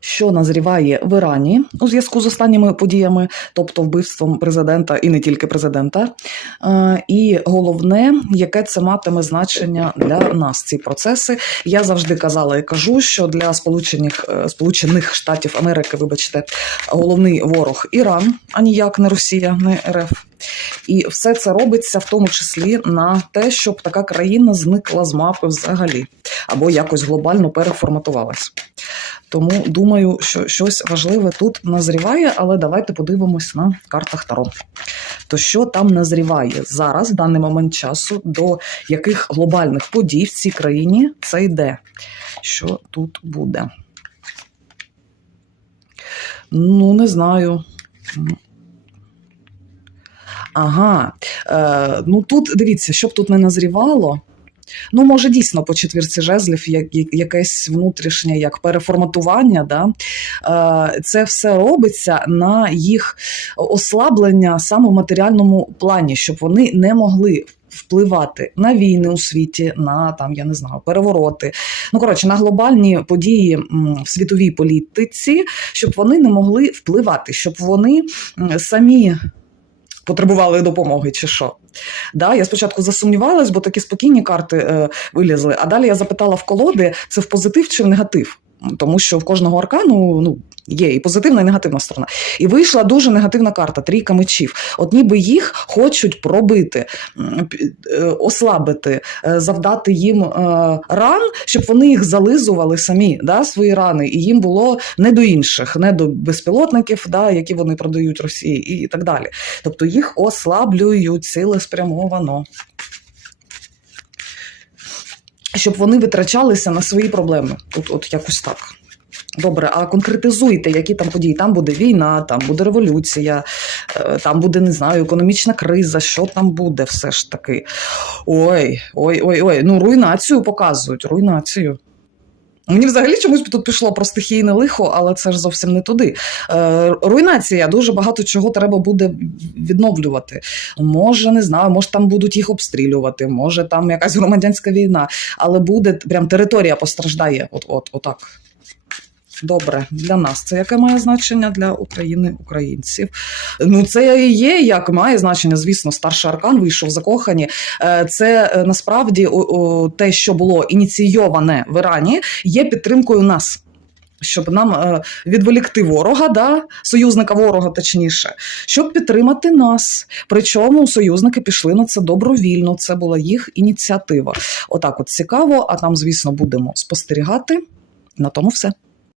що назріває в Ірані у зв'язку з останніми подіями, тобто вбивством президента і не тільки президента. Е, І головне, яке це матиме значення для нас ці процеси. Я завжди казала і кажу, що для Сполучених, е, Сполучених Штатів Америки, вибачте, головний ворог Іран, а ніяк не Росія, не РФ. І все це робиться в тому числі на те, щоб така країна зникла з мапи взагалі, або якось глобально переформатувалась. Тому думаю, що щось важливе тут назріває, але давайте подивимось на картах Таро. То що там назріває зараз, в даний момент часу, до яких глобальних подій в цій країні це йде? Що тут буде? Ну, не знаю. Ага, е, ну тут дивіться, щоб тут не назрівало. Ну, може, дійсно по четвірці жезлів як, як- якесь внутрішнє як переформатування. Да? Е, це все робиться на їх ослаблення саме в матеріальному плані, щоб вони не могли. Впливати на війни у світі, на там я не знаю, перевороти. Ну коротше, на глобальні події в світовій політиці, щоб вони не могли впливати, щоб вони самі потребували допомоги, чи що. Да, я спочатку засумнівалась, бо такі спокійні карти е, вилізли. А далі я запитала в колоди, це в позитив чи в негатив. Тому що в кожного аркану ну, є і позитивна, і негативна сторона. І вийшла дуже негативна карта трійка мечів. От ніби їх хочуть пробити, е, ослабити, е, завдати їм е, ран, щоб вони їх зализували самі, да, свої рани, і їм було не до інших, не до безпілотників, да, які вони продають Росії, і так далі. Тобто їх ослаблюють цілеспрямовано. Щоб вони витрачалися на свої проблеми. От, от якось так. Добре, а конкретизуйте, які там події. Там буде війна, там буде революція, е, там буде, не знаю, економічна криза, що там буде все ж таки. Ой, ой, ой, ой. Ну, руйнацію показують, руйнацію. Мені взагалі чомусь тут пішло про стихійне лихо, але це ж зовсім не туди. Е, руйнація, дуже багато чого треба буде відновлювати. Може, не знаю, може там будуть їх обстрілювати, може там якась громадянська війна, але буде прям територія постраждає. От, от, отак. Добре, для нас це яке має значення для України, українців? Ну, це і є, як має значення, звісно, старший аркан вийшов закохані. Е, Це е, насправді те, що було ініційоване в Ірані, є підтримкою нас. Щоб нам е, відволікти ворога, да, союзника ворога, точніше, щоб підтримати нас. Причому союзники пішли на це добровільно. Це була їх ініціатива. Отак, от цікаво. А там, звісно, будемо спостерігати. На тому все.